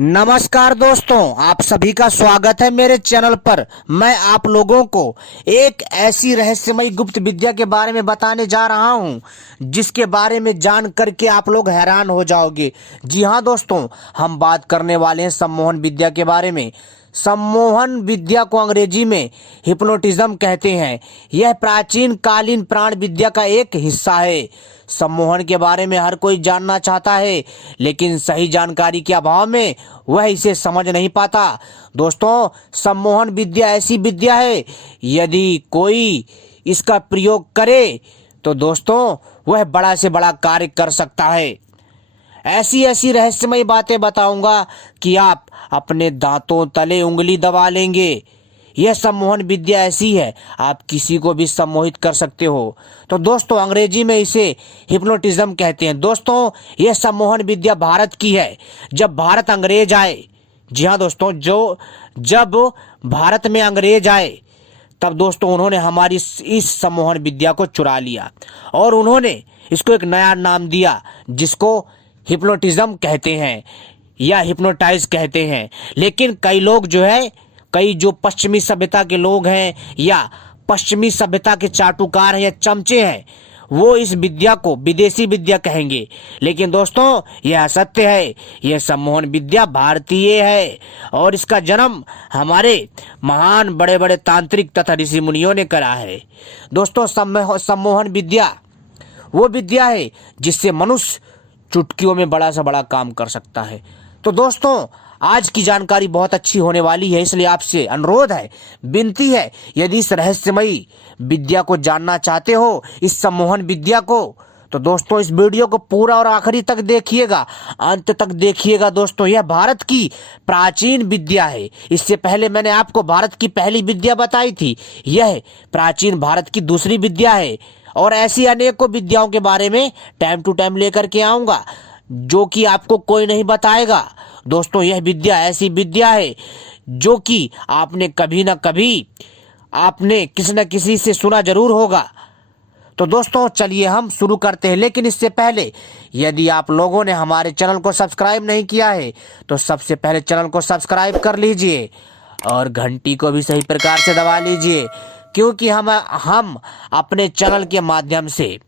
नमस्कार दोस्तों, आप सभी का स्वागत है मेरे चैनल पर। मैं आप लोगों को एक ऐसी रहस्यमयी गुप्त विद्या के बारे में बताने जा रहा हूं जिसके बारे में जान करके आप लोग हैरान हो जाओगे। जी हां दोस्तों, हम बात करने वाले हैं सम्मोहन विद्या के बारे में। सम्मोहन विद्या को अंग्रेजी में हिप्नोटिज्म कहते हैं। यह प्राचीन कालीन प्राण विद्या का एक हिस्सा है। सम्मोहन के बारे में हर कोई जानना चाहता है, लेकिन सही जानकारी के अभाव में वह इसे समझ नहीं पाता। दोस्तों, सम्मोहन विद्या ऐसी विद्या है, यदि कोई इसका प्रयोग करे तो दोस्तों वह बड़ा से बड़ा कार्य कर सकता है। ऐसी ऐसी रहस्यमयी बातें बताऊंगा कि आप अपने दांतों तले उंगली दबा लेंगे। यह सम्मोहन विद्या ऐसी है, आप किसी को भी सम्मोहित कर सकते हो। तो दोस्तों, अंग्रेजी में इसे हिप्नोटिज्म कहते हैं। दोस्तों, यह सम्मोहन विद्या भारत की है। जब भारत अंग्रेज आए, जी हाँ दोस्तों, जब भारत में अंग्रेज आए तब दोस्तों उन्होंने हमारी इस सम्मोहन विद्या को चुरा लिया और उन्होंने इसको एक नया नाम दिया जिसको हिप्नोटिज्म कहते हैं या हिप्नोटाइज कहते हैं। लेकिन कई जो पश्चिमी सभ्यता के लोग हैं या पश्चिमी सभ्यता के चाटुकार हैं या चमचे हैं, वो इस विद्या को विदेशी विद्या कहेंगे। लेकिन दोस्तों, यह असत्य है। यह सम्मोहन विद्या भारतीय है और इसका जन्म हमारे महान बड़े बड़े तांत्रिक तथा ऋषि मुनियों ने करा है। दोस्तों, सम्मोहन विद्या वो विद्या है जिससे मनुष्य चुटकियों में बड़ा से बड़ा काम कर सकता है। तो दोस्तों, आज की जानकारी बहुत अच्छी होने वाली है, इसलिए आपसे अनुरोध है, विनती है, यदि इस रहस्यमयी विद्या को जानना चाहते हो, इस सम्मोहन विद्या को, तो दोस्तों इस वीडियो को पूरा और आखिरी तक देखिएगा, अंत तक देखिएगा। दोस्तों, यह भारत की प्राचीन विद्या है। इससे पहले मैंने आपको भारत की पहली विद्या बताई थी। यह प्राचीन भारत की दूसरी विद्या है और ऐसी अनेकों विद्याओं के बारे में टाइम टू टाइम लेकर के आऊंगा जो कि आपको कोई नहीं बताएगा। दोस्तों, यह विद्या ऐसी विद्या है जो कि आपने कभी ना कभी आपने किसी न किसी से सुना जरूर होगा। तो दोस्तों, चलिए हम शुरू करते हैं। लेकिन इससे पहले, यदि आप लोगों ने हमारे चैनल को सब्सक्राइब नहीं किया है तो सबसे पहले चैनल को सब्सक्राइब कर लीजिए और घंटी को भी सही प्रकार से दबा लीजिए, क्योंकि हम अपने चैनल के माध्यम से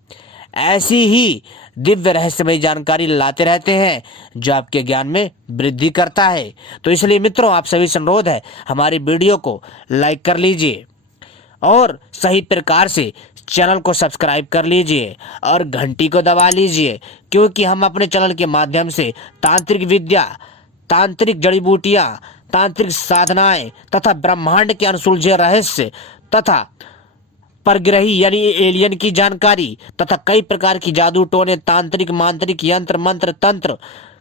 ऐसी ही दिव्य रहस्यमय जानकारी लाते रहते हैं जो आपके ज्ञान में वृद्धि करता है। तो इसलिए मित्रों, आप सभी से अनुरोध है, हमारी वीडियो को लाइक कर लीजिए और सही प्रकार से चैनल को सब्सक्राइब कर लीजिए और घंटी को दबा लीजिए, क्योंकि हम अपने चैनल के माध्यम से तांत्रिक विद्या, तांत्रिक जड़ी बूटियां, तांत्रिक साधनाएं तथा ब्रह्मांड के अनसुलझे रहस्य तथा परग्रही यानी एलियन की जानकारी तथा कई प्रकार की जादू टोने, तांत्रिक मांत्रिक यंत्र मंत्र तंत्र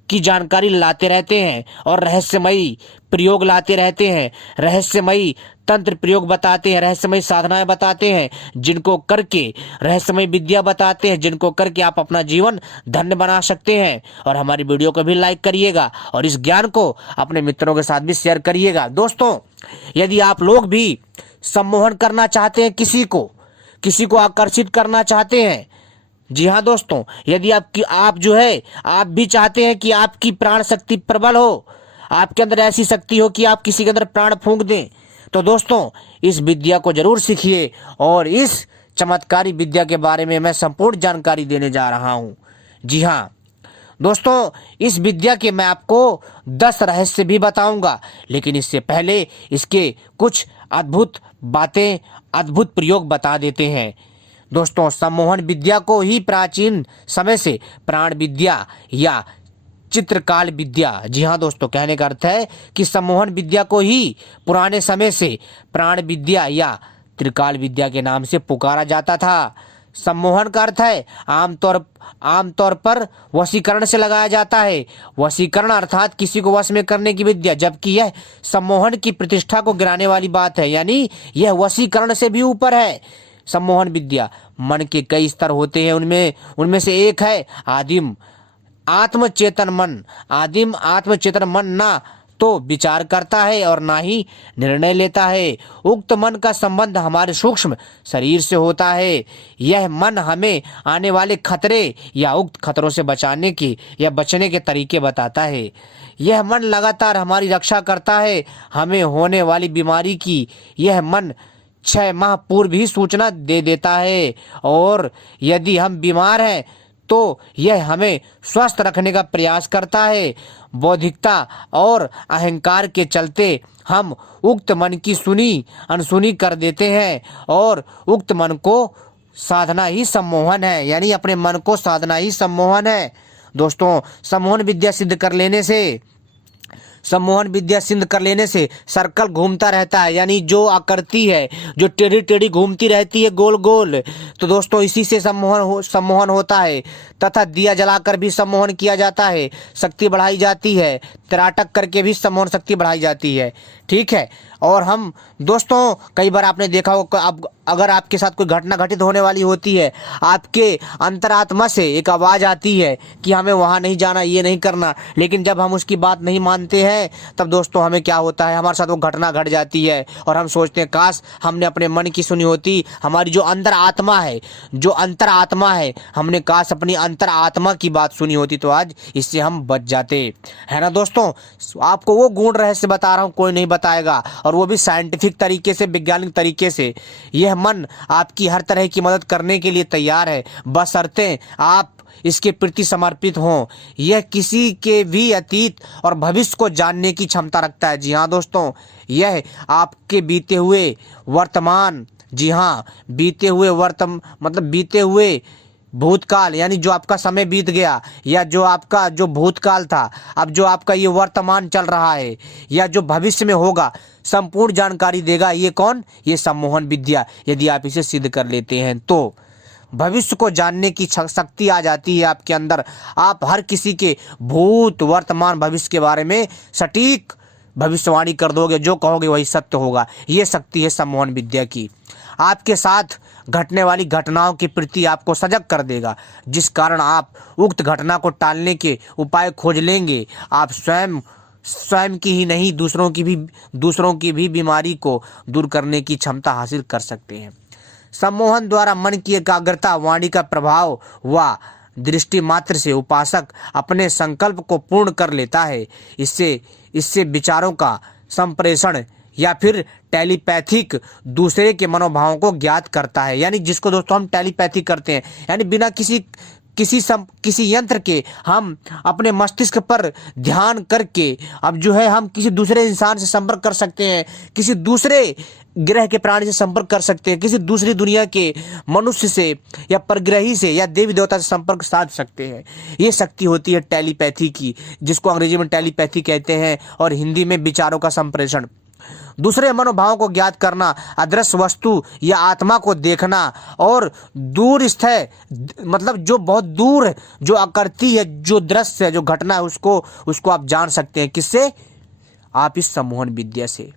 की जानकारी लाते रहते हैं और रहस्यमयी प्रयोग लाते रहते हैं। रहस्यमयी तंत्र प्रयोग बताते हैं, रहस्यमयी साधनाएं बताते हैं, जिनको करके रहस्यमयी विद्या बताते हैं, जिनको करके आप अपना जीवन धन्य बना सकते हैं। और हमारी वीडियो को भी लाइक करिएगा और इस ज्ञान को अपने मित्रों के साथ भी शेयर करिएगा। दोस्तों, यदि आप लोग भी सम्मोहन करना चाहते हैं, किसी को आकर्षित करना चाहते हैं, जी हाँ दोस्तों, यदि आप भी चाहते हैं कि आपकी प्राण शक्ति प्रबल हो, आपके अंदर ऐसी शक्ति हो कि आप किसी के अंदर प्राण फूंक दें, तो दोस्तों इस विद्या को जरूर सीखिए और इस चमत्कारी विद्या के बारे में मैं संपूर्ण जानकारी देने जा रहा हूँ। जी हाँ दोस्तों, इस विद्या के मैं आपको 10 रहस्य भी बताऊंगा, लेकिन इससे पहले इसके कुछ अद्भुत बातें, अद्भुत प्रयोग बता देते हैं। दोस्तों, सम्मोहन विद्या को ही प्राचीन समय से प्राण विद्या या चित्रकाल विद्या, जी हाँ दोस्तों, कहने का अर्थ है कि सम्मोहन विद्या को ही पुराने समय से प्राण विद्या या त्रिकाल विद्या के नाम से पुकारा जाता था। सम्मोहन का अर्थ है आमतौर पर वशीकरण से लगाया जाता है। वशीकरण अर्थात किसी को वश में करने की विद्या, जबकि यह सम्मोहन की प्रतिष्ठा को गिराने वाली बात है, यानी यह वशीकरण से भी ऊपर है। सम्मोहन विद्या मन के कई स्तर होते हैं, उनमें से एक है आदिम आत्मचेतन मन। आदिम आत्मचेतन मन ना तो विचार करता है और ना ही निर्णय लेता है। उक्त मन का संबंध हमारे सूक्ष्म शरीर से होता है। यह मन हमें आने वाले खतरे या उक्त खतरों से बचाने के या बचने के तरीके बताता है। यह मन लगातार हमारी रक्षा करता है। हमें होने वाली बीमारी की यह मन 6 माह पूर्व ही सूचना दे देता है, और यदि हम बीमार हैं तो यह हमें स्वस्थ रखने का प्रयास करता है। बौद्धिकता और अहंकार के चलते हम उक्त मन की सुनी अनसुनी कर देते हैं, और उक्त मन को साधना ही सम्मोहन है, यानी अपने मन को साधना ही सम्मोहन है। दोस्तों, सम्मोहन विद्या सिद्ध कर लेने से सर्कल घूमता रहता है, यानी जो आकृति है जो टेढ़ी टेढ़ी घूमती रहती है गोल गोल, तो दोस्तों इसी से सम्मोहन होता है। तथा दिया जलाकर भी सम्मोहन किया जाता है, शक्ति बढ़ाई जाती है। त्राटक करके भी सम्मोहन शक्ति बढ़ाई जाती है। ठीक है। और हम दोस्तों कई बार आपने देखा हो, अब अगर आपके साथ कोई घटना घटित होने वाली होती है, आपके अंतरात्मा से एक आवाज़ आती है कि हमें वहाँ नहीं जाना, ये नहीं करना, लेकिन जब हम उसकी बात नहीं मानते हैं तब दोस्तों हमें क्या होता है, हमारे साथ वो घटना घट जाती है और हम सोचते हैं काश हमने अपने मन की सुनी होती। हमारी जो अंतरात्मा है हमने काश अपनी अंतरात्मा की बात सुनी होती तो आज इससे हम बच जाते, है ना दोस्तों। आपको वो गूढ़ रहस्य बता रहा हूँ, कोई नहीं बताएगा, और वो भी साइंटिफिक तरीके से, वैज्ञानिक तरीके से। यह मन आपकी हर तरह की मदद करने के लिए तैयार है, बशर्ते आप इसके प्रति समर्पित हों। यह किसी के भी अतीत और भविष्य को जानने की क्षमता रखता है। जी हाँ दोस्तों, यह आपके बीते हुए वर्तमान, जी हाँ, बीते हुए भूतकाल, यानी जो आपका समय बीत गया, या जो आपका जो भूतकाल था, अब जो आपका ये वर्तमान चल रहा है, या जो भविष्य में होगा, संपूर्ण जानकारी देगा। ये कौन? ये सम्मोहन विद्या। यदि आप इसे सिद्ध कर लेते हैं तो भविष्य को जानने की शक्ति आ जाती है आपके अंदर। आप हर किसी के भूत, वर्तमान, भविष्य के बारे में सटीक भविष्यवाणी कर दोगे, जो कहोगे वही सत्य होगा। ये शक्ति है सम्मोहन विद्या की। आपके साथ घटने वाली घटनाओं के प्रति आपको सजग कर देगा, जिस कारण आप उक्त घटना को टालने के उपाय खोज लेंगे। आप स्वयं की ही नहीं, दूसरों की भी बीमारी को दूर करने की क्षमता हासिल कर सकते हैं। सम्मोहन द्वारा मन की एकाग्रता, वाणी का प्रभाव व दृष्टि मात्र से उपासक अपने संकल्प को पूर्ण कर लेता है। इससे विचारों का संप्रेषण या फिर टेलीपैथिक दूसरे के मनोभावों को ज्ञात करता है। यानी जिसको दोस्तों हम टेलीपैथी करते हैं, यानी बिना किसी यंत्र के हम अपने मस्तिष्क पर ध्यान करके अब जो है हम किसी दूसरे इंसान से संपर्क कर सकते हैं, किसी दूसरे ग्रह के प्राणी से संपर्क कर सकते हैं, किसी दूसरी दुनिया के मनुष्य से या परग्रही से या देवी देवता से संपर्क साध सकते हैं। ये शक्ति होती है टेलीपैथी की, जिसको अंग्रेजी में टेलीपैथी कहते हैं और हिंदी में विचारों का संप्रेषण। दूसरे मनोभावों को ज्ञात करना, अदृश्य वस्तु या आत्मा को देखना, और दूर स्थित, मतलब जो बहुत दूर है, जो आकृति है, जो दृश्य है, जो घटना है, उसको आप जान सकते हैं। किससे? आप इस सम्मोहन विद्या से।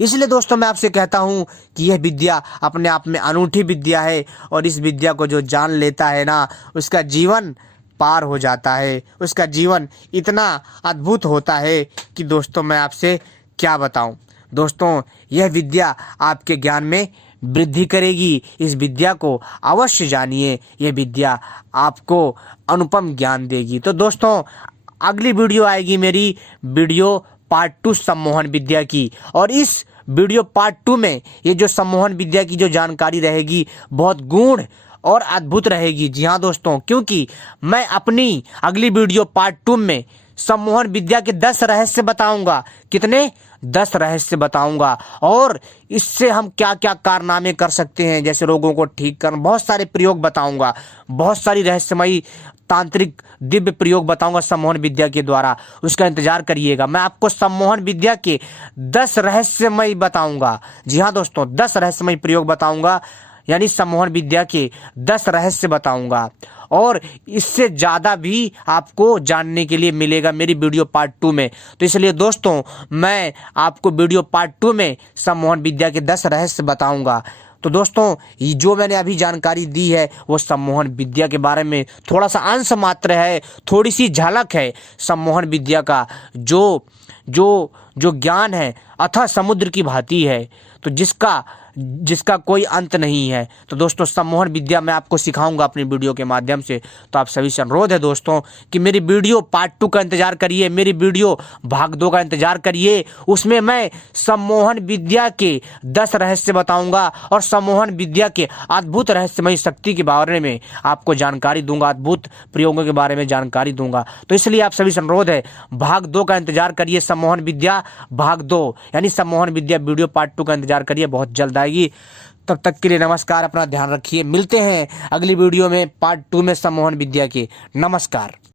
इसलिए दोस्तों मैं आपसे कहता हूं कि यह विद्या अपने आप में अनूठी विद्या है, और इस विद्या को जो जान लेता है ना, उसका जीवन पार हो जाता है, उसका जीवन इतना अद्भुत होता है कि दोस्तों मैं आपसे क्या बताऊं। दोस्तों यह विद्या आपके ज्ञान में वृद्धि करेगी। इस विद्या को अवश्य जानिए, यह विद्या आपको अनुपम ज्ञान देगी। तो दोस्तों अगली वीडियो आएगी मेरी वीडियो पार्ट 2 सम्मोहन विद्या की, और इस वीडियो पार्ट 2 में ये जो सम्मोहन विद्या की जो जानकारी रहेगी बहुत गूढ़ और अद्भुत रहेगी। जी हाँ दोस्तों, क्योंकि मैं अपनी अगली वीडियो पार्ट 2 में सम्मोहन विद्या के 10 रहस्य बताऊंगा। कितने? 10 रहस्य बताऊंगा, और इससे हम क्या क्या कारनामे कर सकते हैं, जैसे रोगों को ठीक करना, बहुत सारे प्रयोग बताऊंगा, बहुत सारी रहस्यमयी तांत्रिक दिव्य प्रयोग बताऊंगा सम्मोहन विद्या के द्वारा। उसका इंतजार करिएगा। मैं आपको सम्मोहन विद्या के 10 रहस्यमयी बताऊंगा। जी हाँ दोस्तों, 10 रहस्यमयी प्रयोग बताऊंगा, यानी सम्मोहन विद्या के 10 रहस्य बताऊंगा, और इससे ज़्यादा भी आपको जानने के लिए मिलेगा मेरी वीडियो पार्ट 2 में। तो इसलिए दोस्तों मैं आपको वीडियो पार्ट 2 में सम्मोहन विद्या के 10 रहस्य बताऊंगा। तो दोस्तों ये जो मैंने अभी जानकारी दी है वो सम्मोहन विद्या के बारे में थोड़ा सा अंश मात्र है, थोड़ी सी झलक है सम्मोहन विद्या का। जो जो जो ज्ञान है अथाह समुद्र की भांति है, तो जिसका कोई अंत नहीं है। तो दोस्तों सम्मोहन विद्या मैं आपको सिखाऊंगा अपनी वीडियो के माध्यम से। तो आप सभी से अनुरोध है दोस्तों कि मेरी वीडियो पार्ट 2 का इंतजार करिए, मेरी वीडियो भाग 2 का इंतजार करिए। उसमें मैं सम्मोहन विद्या के 10 रहस्य बताऊंगा और सम्मोहन विद्या के अद्भुत रहस्यमय शक्ति के बारे में आपको जानकारी दूंगा, अद्भुत प्रयोगों के बारे में जानकारी दूंगा। तो इसलिए आप सभी से अनुरोध है भाग 2 का इंतजार करिए, सम्मोहन विद्या भाग 2 यानी सम्मोहन विद्या वीडियो पार्ट 2 का इंतजार करिए, बहुत जल्द आएगी। तब तक के लिए नमस्कार, अपना ध्यान रखिए। मिलते हैं अगली वीडियो में पार्ट 2 में सम्मोहन विद्या के। नमस्कार।